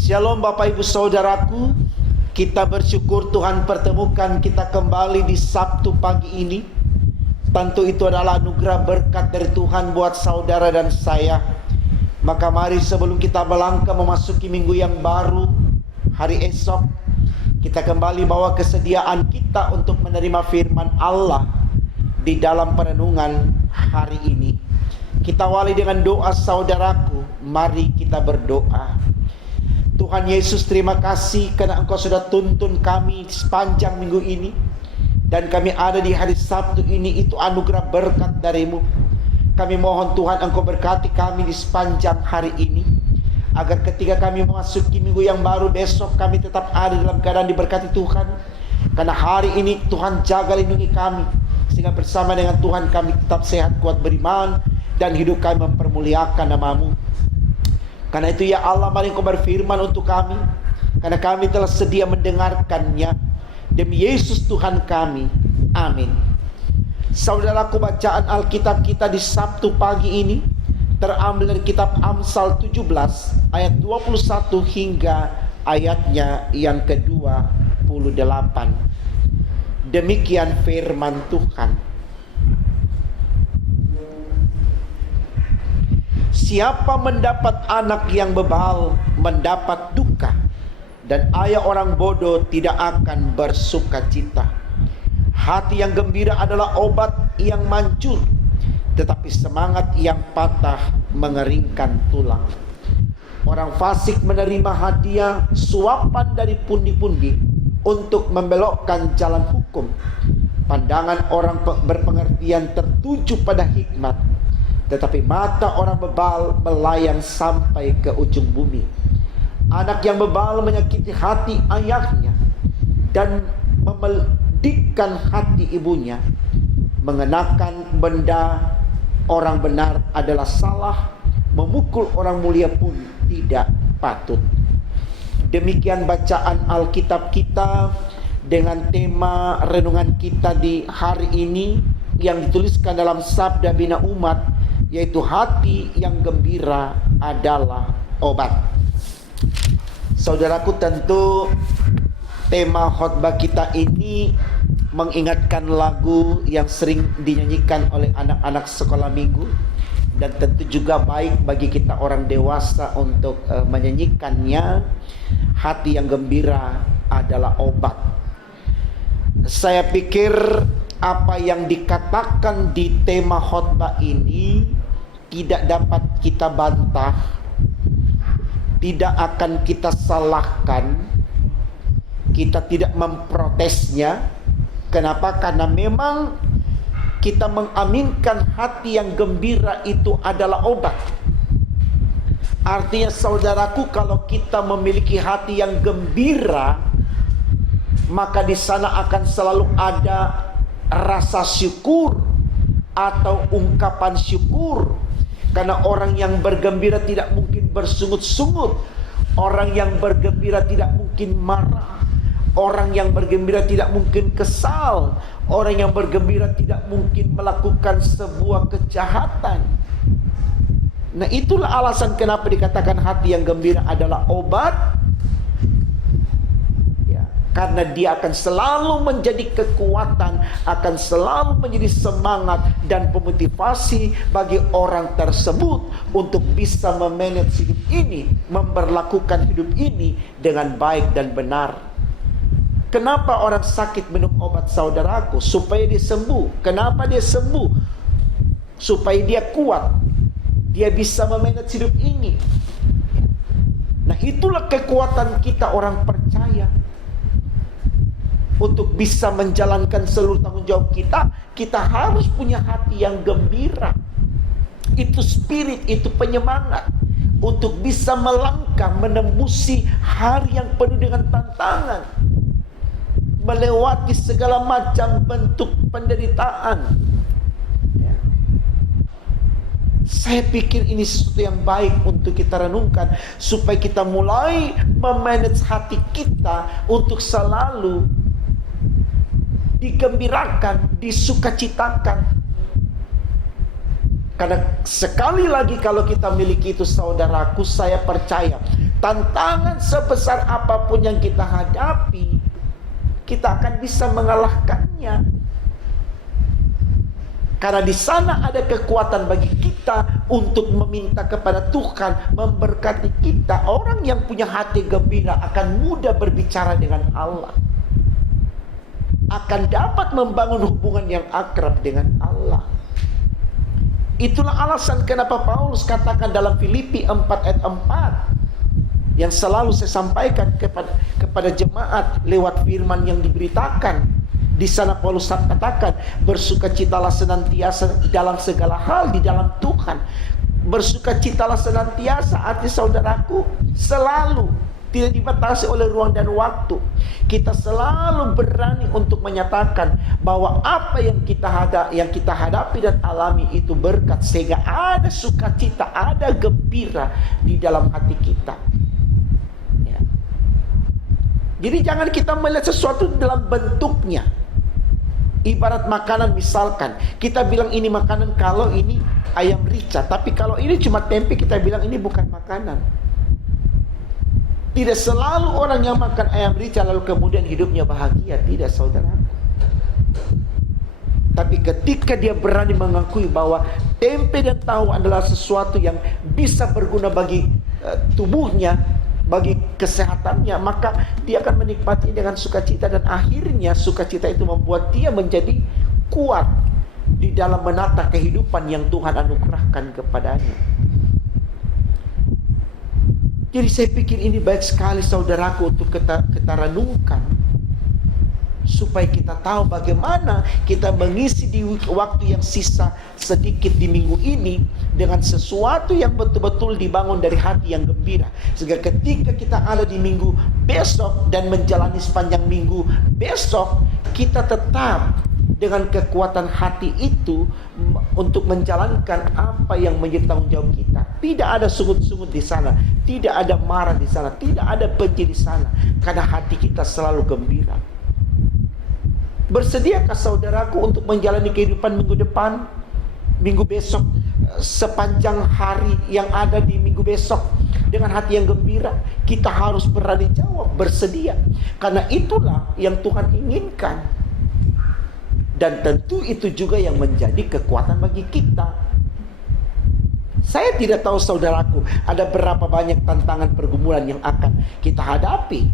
Shalom Bapak Ibu Saudaraku. Kita bersyukur Tuhan pertemukan kita kembali di Sabtu pagi ini. Tentu itu adalah anugerah berkat dari Tuhan buat saudara dan saya. Maka mari sebelum kita melangkah memasuki minggu yang baru, hari esok, kita kembali bawa kesediaan kita untuk menerima firman Allah di dalam perenungan hari ini. Kita awali dengan doa saudaraku. Mari kita berdoa. Tuhan Yesus, terima kasih karena Engkau sudah tuntun kami sepanjang minggu ini. Dan kami ada di hari Sabtu ini, itu anugerah berkat darimu. Kami mohon Tuhan Engkau berkati kami di sepanjang hari ini, agar ketika kami memasuki minggu yang baru besok, kami tetap ada dalam keadaan diberkati Tuhan. Karena hari ini Tuhan jaga lindungi kami, sehingga bersama dengan Tuhan kami tetap sehat, kuat beriman, dan hidup kami mempermuliakan nama-Mu. Karena itu ya Allah, mari Engkau berfirman untuk kami, karena kami telah sedia mendengarkannya. Demi Yesus Tuhan kami, amin. Saudaraku, bacaan Alkitab kita di Sabtu pagi ini terambil dari kitab Amsal 17 ayat 21 hingga ayatnya yang ke-28. Demikian firman Tuhan. Siapa mendapat anak yang bebal mendapat duka, dan ayah orang bodoh tidak akan bersuka cita. Hati yang gembira adalah obat yang manjur, tetapi semangat yang patah mengeringkan tulang. Orang fasik menerima hadiah suapan dari pundi-pundi untuk membelokkan jalan hukum. Pandangan orang berpengertian tertuju pada hikmat, tetapi mata orang bebal melayang sampai ke ujung bumi. Anak yang bebal menyakiti hati ayahnya dan memedihkan hati ibunya. Mengenakan benda orang benar adalah salah, memukul orang mulia pun tidak patut. Demikian bacaan Alkitab kita dengan tema renungan kita di hari ini yang dituliskan dalam Sabda Bina Umat, yaitu hati yang gembira adalah obat. Saudaraku, tentu tema khotbah kita ini mengingatkan lagu yang sering dinyanyikan oleh anak-anak sekolah minggu, dan tentu juga baik bagi kita orang dewasa untuk menyanyikannya. Hati yang gembira adalah obat. Saya pikir apa yang dikatakan di tema khotbah ini tidak dapat kita bantah, tidak akan kita salahkan, kita tidak memprotesnya. Kenapa? Karena memang kita mengaminkan hati yang gembira itu adalah obat. Artinya saudaraku, kalau kita memiliki hati yang gembira, maka di sana akan selalu ada rasa syukur atau ungkapan syukur. Karena orang yang bergembira tidak mungkin bersungut-sungut. Orang yang bergembira tidak mungkin marah. Orang yang bergembira tidak mungkin kesal. Orang yang bergembira tidak mungkin melakukan sebuah kejahatan. Nah, itulah alasan kenapa dikatakan hati yang gembira adalah obat. Karena dia akan selalu menjadi kekuatan, akan selalu menjadi semangat dan pemotivasi bagi orang tersebut untuk bisa memanage hidup ini, memperlakukan hidup ini dengan baik dan benar. Kenapa orang sakit minum obat saudaraku? Supaya dia sembuh. Kenapa dia sembuh? Supaya dia kuat, dia bisa memanage hidup ini. Nah, itulah kekuatan kita orang percaya. Untuk bisa menjalankan seluruh tanggung jawab kita, kita harus punya hati yang gembira. Itu spirit, itu penyemangat untuk bisa melangkah menembusi hari yang penuh dengan tantangan, melewati segala macam bentuk penderitaan. Saya pikir ini sesuatu yang baik untuk kita renungkan, supaya kita mulai memanage hati kita untuk selalu digembirakan, disukacitakan. Karena sekali lagi kalau kita miliki itu saudaraku, saya percaya Tantangan sebesar apapun yang kita hadapi, kita akan bisa mengalahkannya. Karena di sana ada kekuatan bagi kita untuk meminta kepada Tuhan memberkati kita. Orang yang punya hati gembira akan mudah berbicara dengan Allah, akan dapat membangun hubungan yang akrab dengan Allah. Itulah alasan kenapa Paulus katakan dalam Filipi 4 ayat 4, yang selalu saya sampaikan kepada jemaat lewat firman yang diberitakan. Di sana Paulus katakan, bersukacitalah senantiasa dalam segala hal di dalam Tuhan. Bersukacitalah senantiasa, arti saudaraku, selalu, tidak dibatasi oleh ruang dan waktu. Kita selalu berani untuk menyatakan bahwa apa yang kita hadapi dan alami itu berkat, sehingga ada sukacita, ada gembira di dalam hati kita. Ya. Jadi jangan kita melihat sesuatu dalam bentuknya. Ibarat makanan, misalkan kita bilang ini makanan kalau ini ayam rica, tapi kalau ini cuma tempe kita bilang ini bukan makanan. Tidak selalu orang yang makan ayam rica lalu kemudian hidupnya bahagia, tidak saudara. Tapi ketika dia berani mengakui bahwa tempe dan tahu adalah sesuatu yang bisa berguna bagi tubuhnya, bagi kesehatannya, maka dia akan menikmati dengan sukacita, dan akhirnya sukacita itu membuat dia menjadi kuat di dalam menata kehidupan yang Tuhan anugerahkan kepadanya. Jadi saya pikir ini baik sekali saudaraku untuk kita renungkan, supaya kita tahu bagaimana kita mengisi di waktu yang sisa sedikit di minggu ini dengan sesuatu yang betul-betul dibangun dari hati yang gembira, sehingga ketika kita ada di minggu besok dan menjalani sepanjang minggu besok, kita tetap dengan kekuatan hati itu untuk menjalankan apa yang menjadi tanggung jawab kita. Tidak ada sungut-sungut di sana, tidak ada marah di sana, tidak ada benci di sana, karena hati kita selalu gembira. Bersediakah saudaraku untuk menjalani kehidupan minggu depan, minggu besok, sepanjang hari yang ada di minggu besok dengan hati yang gembira? Kita harus berani jawab, bersedia, karena itulah yang Tuhan inginkan. Dan tentu itu juga yang menjadi kekuatan bagi kita. Saya tidak tahu saudaraku, ada berapa banyak tantangan pergumulan yang akan kita hadapi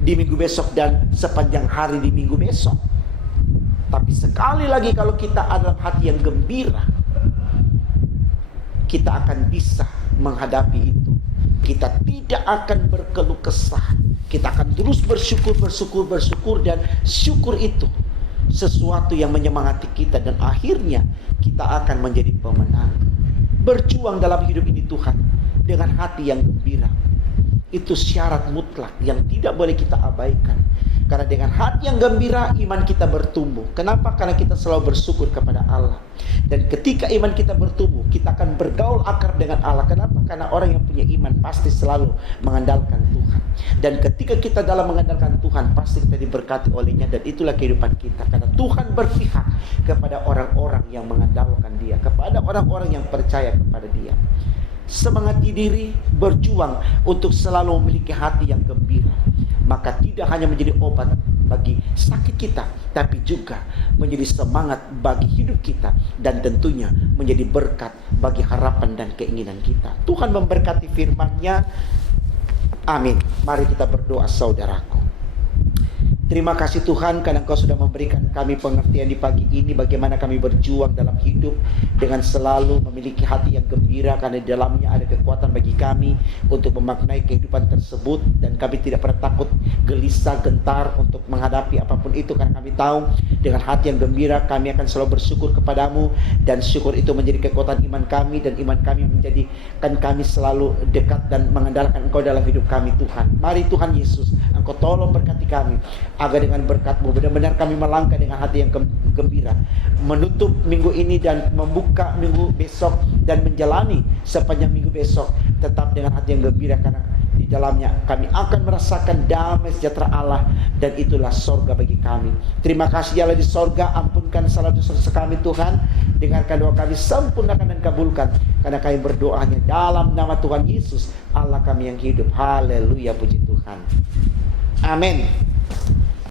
di minggu besok dan sepanjang hari di minggu besok. Tapi sekali lagi, kalau kita ada hati yang gembira, kita akan bisa menghadapi itu. Kita tidak akan berkeluh kesah. Kita akan terus bersyukur, dan syukur itu sesuatu yang menyemangati kita, dan akhirnya kita akan menjadi pemenang. Berjuang dalam hidup ini Tuhan dengan hati yang gembira, itu syarat mutlak yang tidak boleh kita abaikan. Karena dengan hati yang gembira, iman kita bertumbuh. Kenapa? Karena kita selalu bersyukur kepada Allah. Dan ketika iman kita bertumbuh, kita akan bergaul akrab dengan Allah. Kenapa? Karena orang yang punya iman pasti selalu mengandalkan Tuhan. Dan ketika kita dalam mengandalkan Tuhan, pasti kita diberkati olehnya. Dan itulah kehidupan kita. Karena Tuhan berpihak kepada orang-orang yang mengandalkan Dia, kepada orang-orang yang percaya kepada Dia. Semangati diri, berjuang untuk selalu memiliki hati yang gembira. Maka tidak hanya menjadi obat bagi sakit kita, tapi juga menjadi semangat bagi hidup kita, dan tentunya menjadi berkat bagi harapan dan keinginan kita. Tuhan memberkati firman-Nya. Amin. Mari kita berdoa saudaraku. Terima kasih Tuhan, karena Engkau sudah memberikan kami pengertian di pagi ini bagaimana kami berjuang dalam hidup dengan selalu memiliki hati yang gembira, karena di dalamnya ada kekuatan bagi kami untuk memaknai kehidupan tersebut, dan kami tidak pernah takut, gelisah, gentar untuk menghadapi apapun itu, karena kami tahu dengan hati yang gembira kami akan selalu bersyukur kepadamu, dan syukur itu menjadi kekuatan iman kami, dan iman kami menjadikan kami selalu dekat dan mengandalkan Engkau dalam hidup kami Tuhan. Mari Tuhan Yesus, Engkau tolong berkati kami, agar dengan berkat-Mu benar-benar kami melangkah dengan hati yang gembira, menutup minggu ini dan membuka minggu besok, dan menjalani sepanjang minggu besok tetap dengan hati yang gembira, karena Di dalamnya kami akan merasakan damai sejahtera Allah, dan itulah sorga bagi kami. Terima kasih Allah di sorga, ampunkan salah dosa-dosa kami Tuhan. Dengarkan doa kami, sempurnakan dan kabulkan, karena kami berdoa hanya dalam nama Tuhan Yesus Allah kami yang hidup. Haleluya, puji Tuhan. Amin.